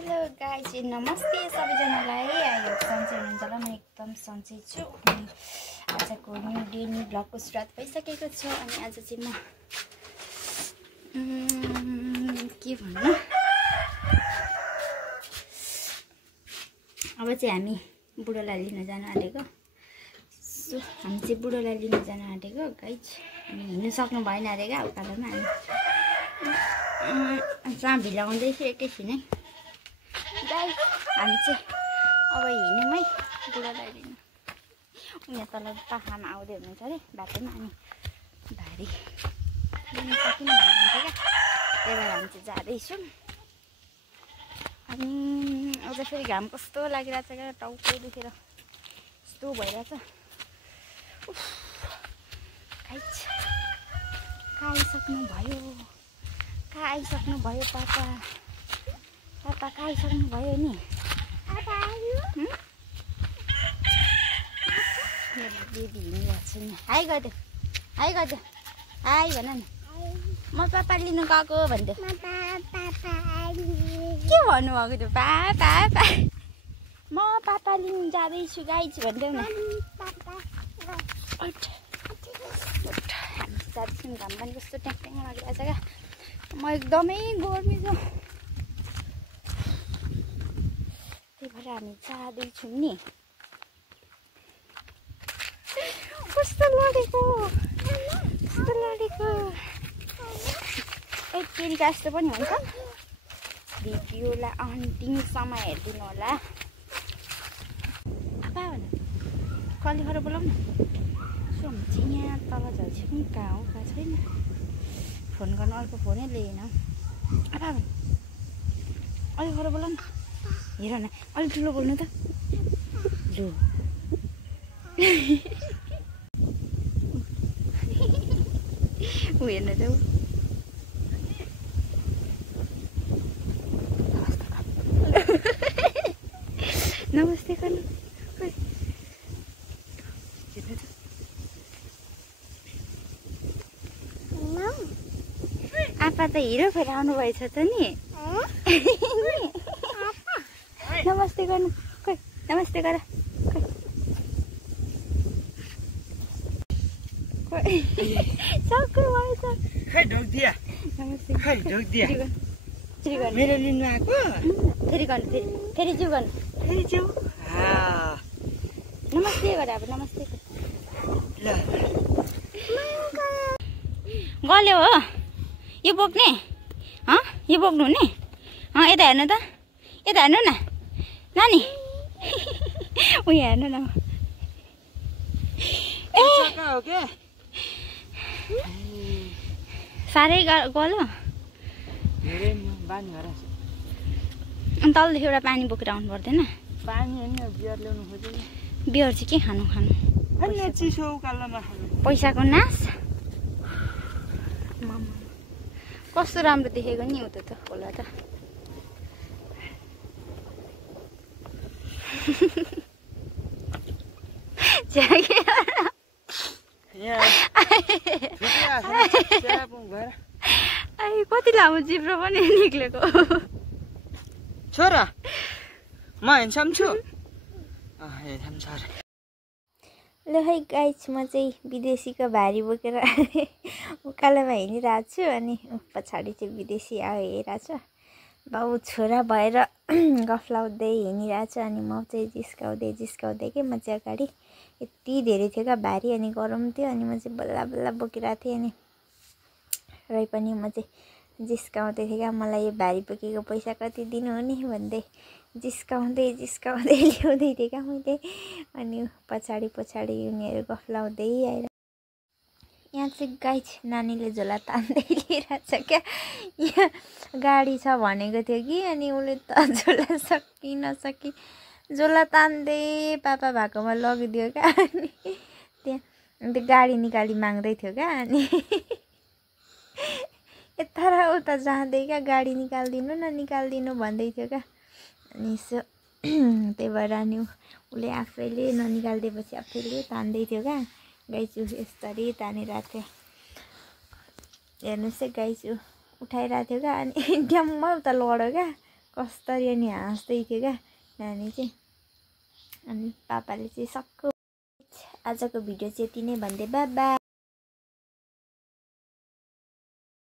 Hello guys, नमस्ते सबैजनालाई। आयो सन्चै हुनुहुन्छ होला। म एकदम सन्चै छु। अनि आजको न्यू डे न्यू ब्लगको सुरुवात भइसकेको छ। अनि आज चाहिँ म के भन्नु, अब चाहिँ हामी बुढोलाई लिन जान आँटेको। सो हामी चाहिँ बुढोलाई लिन जान आँटेको गाइज। अनि हिँड्नु सक्नु भएन अरे क्या उकालोमा। हामी जहाँ भिलाउँदैछु एकैछिन है गाइज। हामी चाहिँ अब हिँड्यौँ है बुढोलाई लिनु। उनीहरू तल पाखामा आउँदै हुनुहुन्छ अरे बाटोमा। अनि भारी लिनु सकिनँ भन्नुहुन्छ क्या, त्यही भएर हामी चाहिँ जाँदैछौँ। अनि अझ फेरि घाम कस्तो लागिरहेछ क्या, टाउको दुखेर यस्तो भइरहेछ। गाइज कहाँ आइसक्नु भयो, कहाँ आइसक्नु भयो पापा? पापा कहाँ आइसक्नु भयो नि? मेरो बेबी हिँडिरहेको छ नि। हाई गरिदियो, हाई गरिदियो, हाई भन न। म पापा लिनु गएको भन्दै के भन्नुभएको थियो? पापा म पापा लिनु जाँदैछु गाइज भन्दै न। हामी जाँदैछौँ। घाम पनि कस्तो ट्याङ लागिरहेछ क्या। म एकदमै गर्मी छ, त्यही भएर हामी जाँदैछौँ नि। कस्तो लडेको, कस्तो लडेको। एक केरीका यस्तो पनि हुन्छ। भिडियोलाई अन्तिमसम्म हेरिदिनु होला। पापा भन, कहिले खर बोलाउँ न। सो हामी चाहिँ यहाँ तल झल्छौँ। कहाँ हो कहाँ छैन। फोन गर्नु अर्को फोनै लिएन। पापा भन, अलिक खर बोलाउँ न। हेर न, अलिक ठुलो बोल्नु त लु। ऊ हेर्नु त, नमस्ते गर्नु। आपा त हिरो फेरि आउनु भएछ त नि। नमस्ते गर्नु, खोइ नमस्ते गर। चक्कर भएछ। खै ढोक्दिया, नमस्ते खै ढोक्दिया। गर्नु, मेरो लिनु आएको फेरि गर्नु, फेरि जिउ गर्नु, फेरि जिउ। नमस्ते गर। अब नमस्ते ल गल्यो हो यो बोक्ने। यो बोक्नु हुने। यता हेर्नु त, यता हेर्नु न नानी। उयो हेर्नु न। ए हो के साह्रै गल्यो। धेरै बानी भएर अनि तलदेखि एउटा पानी बोकेर आउनु पर्दैन? पानी होइन, बियर ल्याउनु खोज्यो। बियर चाहिँ के खानु चिसो उकालो नखानु। पैसाको नाश। कस्तो राम्रो देखेको नि उता त होला त। कति लामो जिब्रो पनि निक्लेको। छोरा म हेन्सम छु। ल है गाइज, म चाहिँ विदेशीको भारी बोकेर उकालोमा हिँडिरहेको छु। अनि पछाडि चाहिँ विदेशी आयो हेरिरहेको छु। बाउ छोरा भएर गफ लाउँदै हिँडिरहेको छु। अनि म चाहिँ जिस्काउँदै के म चाहिँ अगाडि यति धेरै थियो क्या भारी। अनि गरम थियो। अनि म चाहिँ बल्ल बल्ल बोकिरहेको थिएँ। अनि रै पनि म चाहिँ जिस्काउँदै थिएँ क्या। मलाई यो भारी बोकेको पैसा कति दिनुहुने भन्दै जिस्काउँदै ल्याउँदै थिएँ क्या मैले। अनि पछाडि उनीहरू गफ लाउँदै आएर यहाँ चाहिँ गाइज नानीले झोला तान्दै लिइरहेछ क्या। यहाँ गाडी छ भनेको थियो कि, अनि उसले त झोला नसकी झोला तान्दै पापा भएकोमा लगिदियो क्या। अनि त्यहाँ त्यो गाडी निकाली माग्दै थियो क्या। अनि यता र उता जाँदै क्या, गाडी निकालिदिनु भन्दै थियो क्या। अनि यसो त्यही भएर अनि उसले आफैले ननिकालिदिएपछि आफैले तान्दै थियो क्या। गाइजु यस्तरी तानिरहेको थियो। हेर्नुहोस् है गाइजु उठाइरहेको थियो क्या। अनि ड्याम्म उता लड्यो क्या। कस्तरी अनि हाँस्दै थियो क्या नानी चाहिँ। अनि पापाले चाहिँ सक्क आजको भिडियो चाहिँ यति नै भन्दै बाइ बाइ।